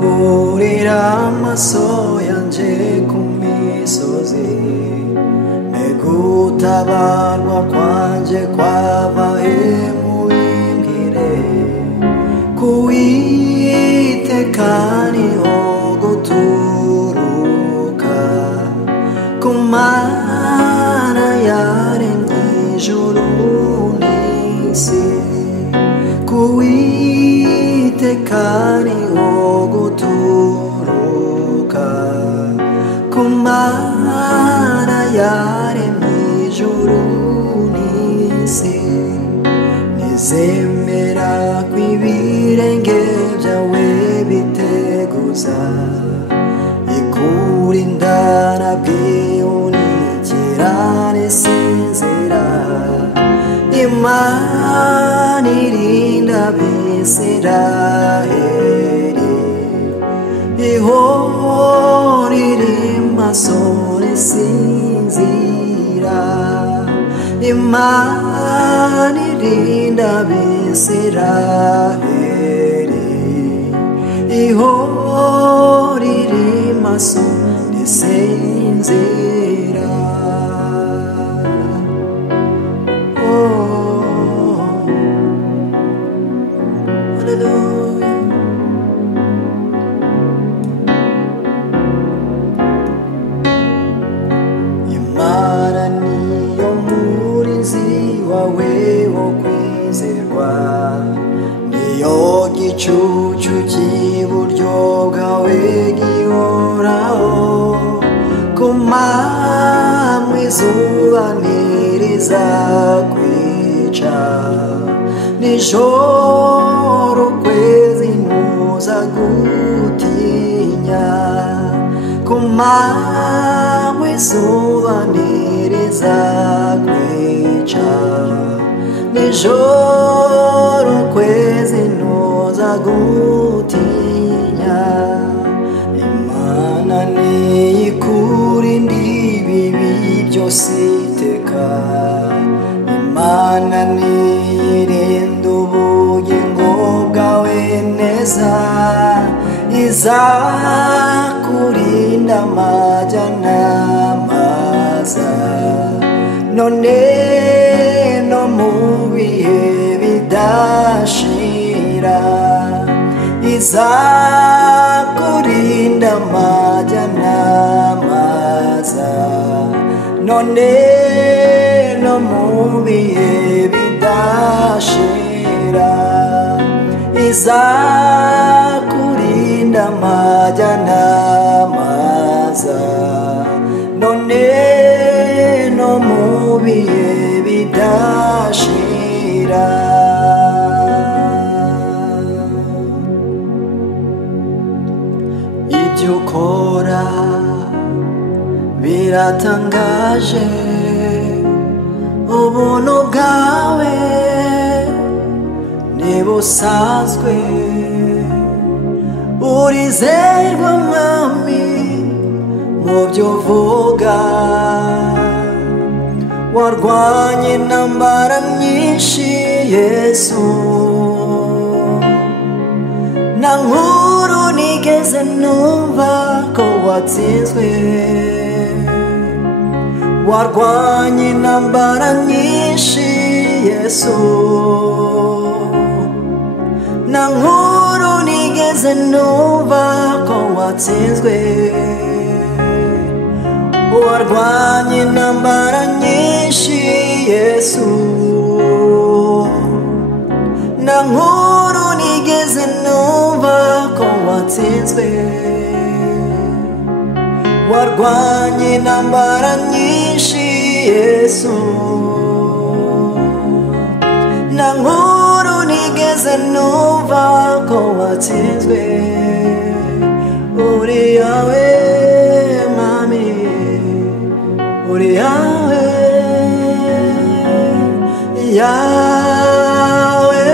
Kurira amaso yanje ku misozi, negutabarwa kwanje kwabaye mubimbwire. Kuwiteka niho guturuka, ku Mana yaremye ijuru n'isi. Kuwiteka niho guturuka, ku Mana yaremye ijuru n'isi. Nizemera kw'ibirenge byawe biteguza, ikurindana bw'iunikirane sinzira. Imana irinda Abisiraheli, ihora iri maso risinzira. Imana irinda Abisiraheli, ihora iri maso risinzira. Imana niyo murinzi wawe wo kwizerwa, niyo gicucu cy'iburyo bwawe gihoraho. Ku manywa izuba ntirizakwica, nijoro ukwezi ntuzagutinya. Ku manywa izuba ntirizakwica, nijoro ukwezi ntuzagutinya. Imana niyikurinda ibibi byose iteka, Imana niyirinda ubugingo bwawe neza. Izakurinda amajya n'amaza, none no mu bihe bidashira. Izakurinda amajya n'amaza, none no mu bihe bidashira. Izakurinda amajya n'amaza, none no mu bihe bidashira. Ibyo ukora biratangaje, ubuntu bwawe ntibusanzwe. Urizerwa mwami mu byo uvuga, warwanye intambara nyinshi Yesu. Nta nkuru nigeze numva ko watsinzwe, warwanye intambara nyinshi Yesu. Nta nkuru nigeze numva ko watsinzwe, warwanye intambara nyinshi Yesu. Nta nkuru nigeze numva ko watsinzwe, warwanye intambara nyinshi Yesu. Nta nkuru nigeze numva ko watsinzwe. Uri yawe mami, uri yawe, yawe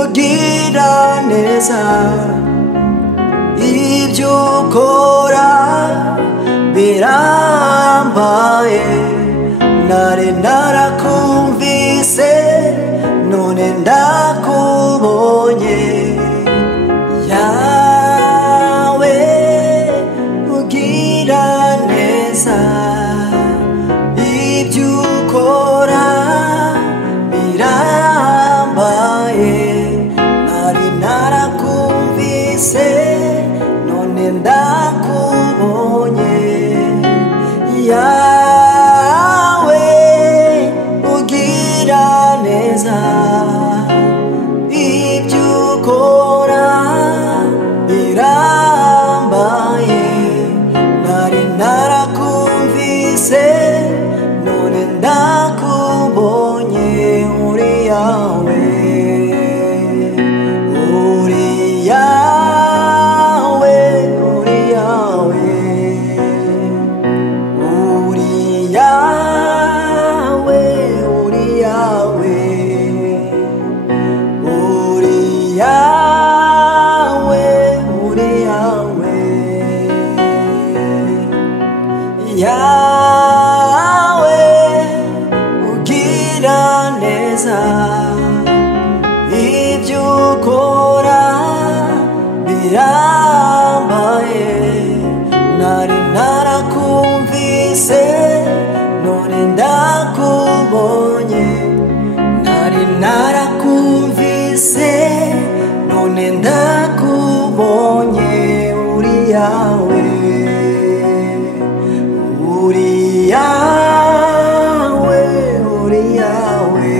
ugira neza. Ibyo ukora birambaye, nari narakumvise none ndakubonye. neza ibyo ukora birambaye nari narakumvise none ndakubonye nari narakumvise none ndakubonye uri yawe uri yawe uri yawe